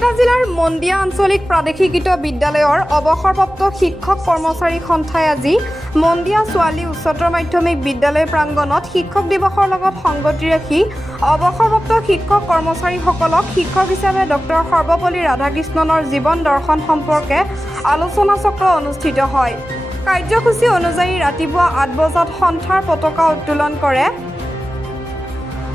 বৰপেটা জিলাৰ মন্দিয়া আঞ্চলিক প্ৰাদেশিকৃত বিদ্যালয়ৰ অৱসৰপ্ৰাপ্ত শিক্ষক কৰ্মচাৰী সন্থাই আজি মন্দিয়া ছোৱালী উচ্চতৰ মাধ্যমিক বিদ্যালয় প্ৰাংগণত শিক্ষক দিৱসৰ লগত সংগতি ৰাখি অৱসৰপ্ৰাপ্ত শিক্ষক কৰ্মচাৰীসকলক শিক্ষক হিচাপে ডক্টৰ সৰ্বপল্লী ৰাধাকৃষ্ণনৰ জীৱন দৰ্শন সম্পৰ্কে আলোচনা চক্ৰ অনুষ্ঠিত হয়। কাৰ্যসূচী অনুযায়ী ৰাতিপুৱা 8 বজাত সন্থাৰ পতাকা উত্তোলন কৰে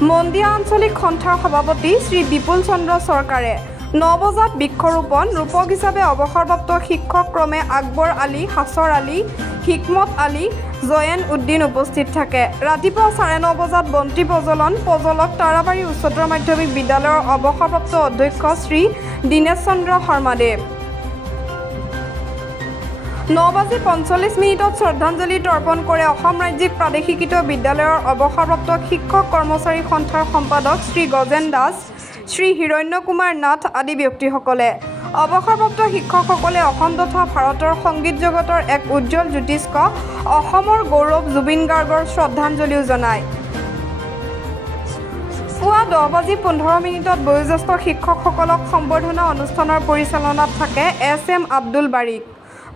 মন্দিয়া আঞ্চলিক সন্থাৰ সভাপতি শ্ৰী বিপুল চন্দ্ৰ চৰকাৰে। 9 বজাত বৃক্ষৰোপণ ৰূপক হিচাপে অৱসৰপ্ৰাপ্ত শিক্ষক ক্ৰমে আকবৰ আলী, হাছৰ আলী, হিকমত আলী, জয়েন উদ্দিন উপস্থিত থাকে। ৰাতিপুৱা 9:30 বজাত বন্তি প্ৰজ্বলক তাৰাবাৰী উচ্চতৰ মাধ্যমিক বিদ্যালয়ৰ অৱসৰপ্ৰাপ্ত অধ্যক্ষ শ্ৰী দীনেশ চন্দ্ৰ শৰ্মাদেৱ। 9:45 শ্ৰদ্ধাঞ্জলি তৰ্পণ কৰে অসম ৰাজ্যিক প্ৰাদেশিকৃত বিদ্যালয়ৰ অৱসৰপ্ৰাপ্ত শিক্ষক কৰ্মচাৰী সন্থাৰ সম্পাদক শ্ৰী গজেন দাস, শ্ৰী হিৰণ্য কুমাৰ নাথ আদি ব্যক্তিসকলে। অৱসৰপ্ৰাপ্ত শিক্ষকসকলে অসম তথা ভাৰতৰ সংগীত জগতৰ এক উজ্জ্বল জ্যোতিষ্ক অসমৰ গৌৰৱ জুবিন গাৰ্গৰ শ্ৰদ্ধাঞ্জলিও জনায়। পুৱা 10:15 বয়োজ্যেষ্ঠ শিক্ষকসকলক সম্বৰ্ধনা অনুষ্ঠানৰ পৰিচালনাত থাকে SM আব্দুল বাৰিক।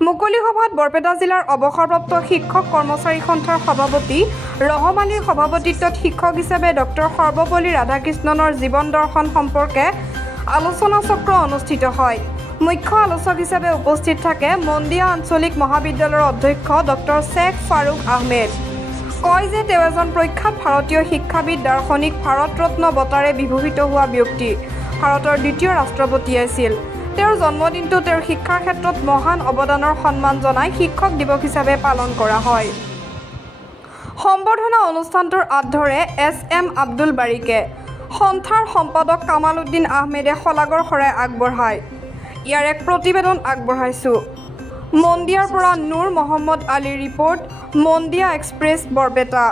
মুকলি সভাত বৰপেটা জিলাৰ অৱসৰপ্ৰাপ্ত শিক্ষক কৰ্মচাৰী সন্থাৰ সভাপতি ৰহম আলীৰ সভাপতিত্বত শিক্ষক হিচাপে ডক্টৰ সৰ্বপল্লী ৰাধাকৃষ্ণনৰ জীৱন দৰ্শন সম্পৰ্কে আলোচনা চক্ৰ অনুষ্ঠিত হয়। মুখ্য আলোচক হিচাপে উপস্থিত থাকে মন্দিয়া আঞ্চলিক মহাবিদ্যালয়ৰ অধ্যক্ষ ডক্টৰ শ্বেখ ফাৰুক আহমেদ। কয় যে তেওঁ এজন প্ৰখ্যাত ভাৰতীয় শিক্ষাবিদ, দাৰ্শনিক, ভাৰত ৰত্ন বঁটাৰে বিভূষিত হোৱা ব্যক্তি, ভাৰতৰ দ্বিতীয় ৰাষ্ট্ৰপতি আছিল। তেওঁৰ জন্মদিনটো তেওঁৰ শিক্ষাৰ ক্ষেত্ৰত মহান অৱদানৰ সন্মান জনাই শিক্ষক দিৱস হিচাপে পালন কৰা হয়। সম্বৰ্ধনা অনুষ্ঠানটোৰ আঁত ধৰে SM আব্দুল বাৰিকে। সন্থাৰ সম্পাদক কামাল উদ্দিন আহমেদে শলাগৰ শৰাই আগবঢ়ায়। ইয়াৰ এক প্ৰতিবেদন আগবঢ়াইছোঁ। মন্দিয়াৰ পৰা নুৰ মহম্মদ আলীৰ ৰিপৰ্ট, মন্দিয়া এক্সপ্ৰেছ, বৰপেটা।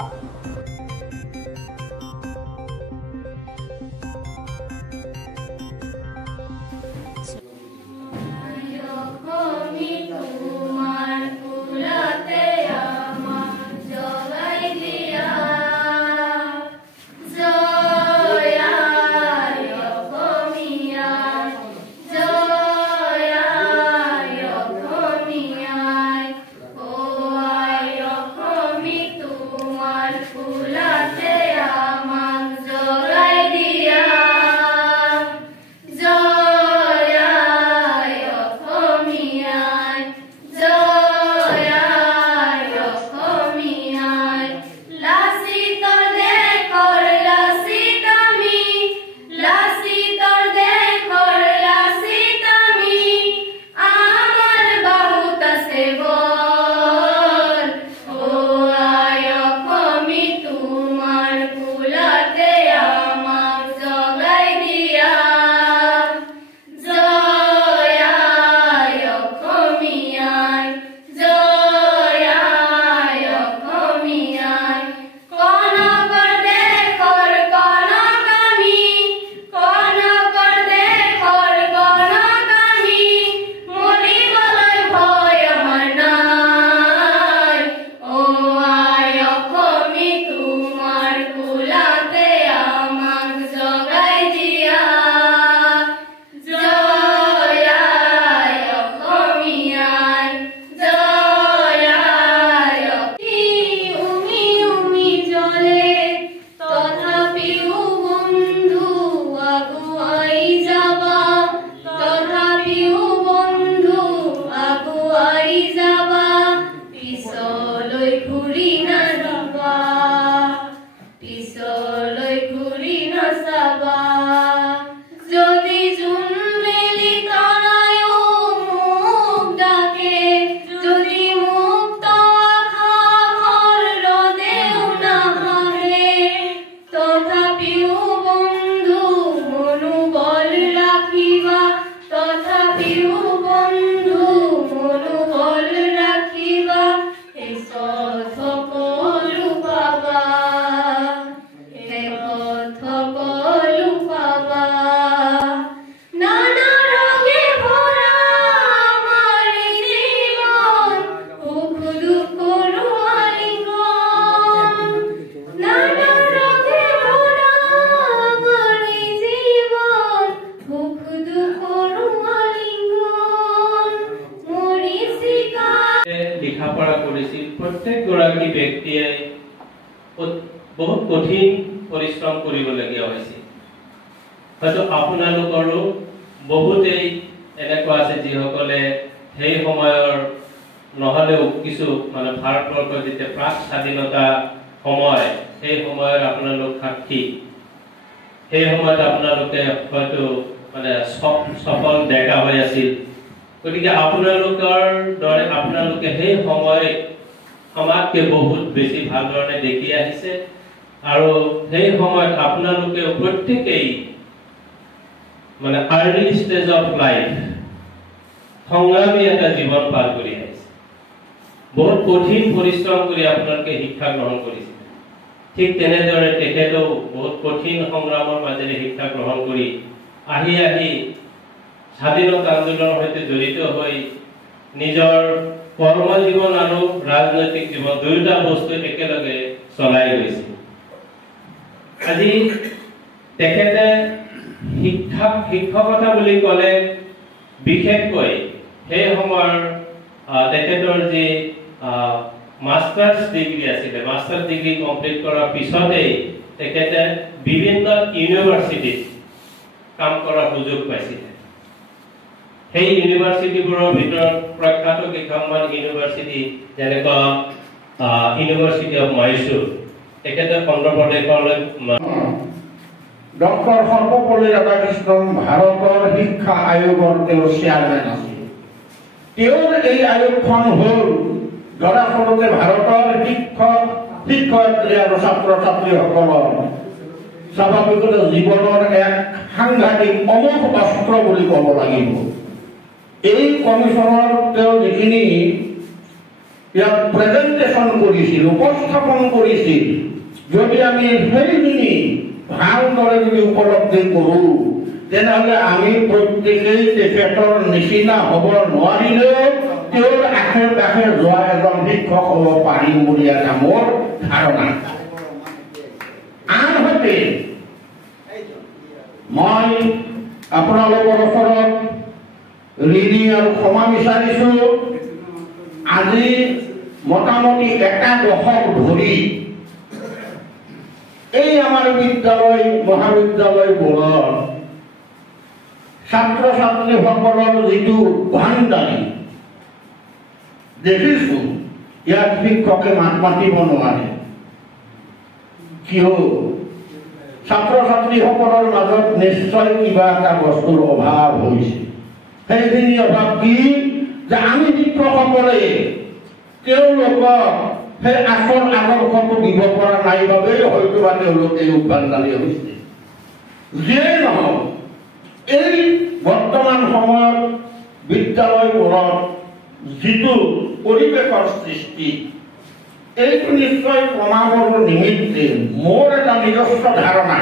প্ৰত্যেকগৰাকী ব্যক্তিয়ে বহুত কঠিন পৰিশ্ৰম কৰিবলগীয়া হৈছিল। হয়তো আপোনালোকৰো বহুতেই এনেকুৱা আছে যিসকলে সেই সময়ৰ নহ'লেও কিছু মানে ভাৰতবৰ্ষৰ যেতিয়া প্ৰাক স্বাধীনতা সময় সেই সময়ৰ আপোনালোক সাক্ষী। সেই সময়ত আপোনালোকে হয়তো মানে সফল ডেকা হৈ আছিল। গতিকে আপোনালোকৰ দৰে আপোনালোকে সেই সময় আমাতকৈ বহুত বেছি ভালদৰে দেখি আহিছে আৰু সেই সময়ত আপোনালোকে প্ৰত্যেকেই মানে আৰ্লি ষ্টেজ অফ লাইফ সংগ্ৰামী এটা জীৱন পাৰ কৰি আহিছে। বহুত কঠিন পৰিশ্ৰম কৰি আপোনালোকে শিক্ষা গ্ৰহণ কৰিছে। ঠিক তেনেদৰে তেখেতেও বহুত কঠিন সংগ্ৰামৰ মাজেৰে শিক্ষা গ্ৰহণ কৰি আহি স্বাধীনতা আন্দোলনৰ সৈতে জড়িত হৈ নিজৰ কৰ্ম জীৱন আৰু ৰাজনৈতিক জীৱন দুয়োটা বস্তু একেলগে চলাই গৈছে। আজি তেখেতে শিক্ষকতা বুলি ক'লে বিশেষকৈ সেই সময়ৰ তেখেতৰ যি মাষ্টাৰ্ছ ডিগ্ৰী আছিলে, মাষ্টাৰ্ছ ডিগ্ৰী কমপ্লিট কৰাৰ পিছতেই তেখেতে বিভিন্ন ইউনিভাৰ্চিটিত কাম কৰাৰ সুযোগ পাইছিলে। সেই ইউনিভাৰ্চিটিবোৰৰ ভিতৰত প্ৰখ্যাত কেইখনমান ইউনিভাৰ্চিটি যেনেকুৱা ইউনিভাৰ্চিটি অফ মাইচুৰ, তেখেতে অন্ধ্ৰপ্ৰদেশলৈ ডক্টৰ সৰ্বপল্লী ৰাধাকৃষ্ণন ভাৰতৰ শিক্ষা আয়োগৰ তেওঁৰ চেয়াৰমেন আছিল। তেওঁৰ এই আয়োগখন হ'ল দৰাচলতে ভাৰতৰ শিক্ষয়িত্ৰী আৰু ছাত্ৰ ছাত্ৰীসকলৰ স্বাভাৱিকতে জীৱনৰ এক সাংঘাতিক অমোঘ অস্ত্ৰ বুলি ক'ব লাগিব। এই কমিশ্যনৰ তেওঁ যিখিনি ইয়াত প্ৰেজেণ্টেশ্যন কৰিছিল, উপস্থাপন কৰিছিল, যদি আমি সেইখিনি ভালদৰে যদি উপলব্ধি কৰোঁ তেনেহ'লে আমি প্ৰত্যেকেই তেখেতৰ নিচিনা হ'ব নোৱাৰিলেও তেওঁৰ আশে পাশে যোৱা এজন শিক্ষক হ'ব পাৰিম বুলি এটা মোৰ ধাৰণা। আনহাতে মই আপোনালোকৰ ওচৰত ঋণী আৰু ক্ষমা বিচাৰিছো। আজি মোটামুটি এটা দশক ধৰি এই আমাৰ বিদ্যালয় মহাবিদ্যালয়বোৰৰ ছাত্ৰ ছাত্ৰীসকলৰ যিটো ভাণ্ডাৰী দেখিছো, ইয়াত শিক্ষকে মাত মাতিব নোৱাৰে। কিয়? ছাত্ৰ ছাত্ৰীসকলৰ মাজত নিশ্চয় কিবা এটা বস্তুৰ অভাৱ হৈছে। সেইখিনি অভাৱ কি যে আমি শিক্ষকসকলে তেওঁলোকক সেই আচল আদৰ্শটো দিব পৰা নাই বাবেই হয়তো বা তেওঁলোকে উদ্ভাণ্ডালী হৈছে। যিয়েই নহওক, এই বৰ্তমান সময়ত বিদ্যালয়বোৰত যিটো পৰিৱেশৰ সৃষ্টি, এইটো নিশ্চয় কমাবৰ নিমিত্তে মোৰ এটা নিজস্ব ধাৰণা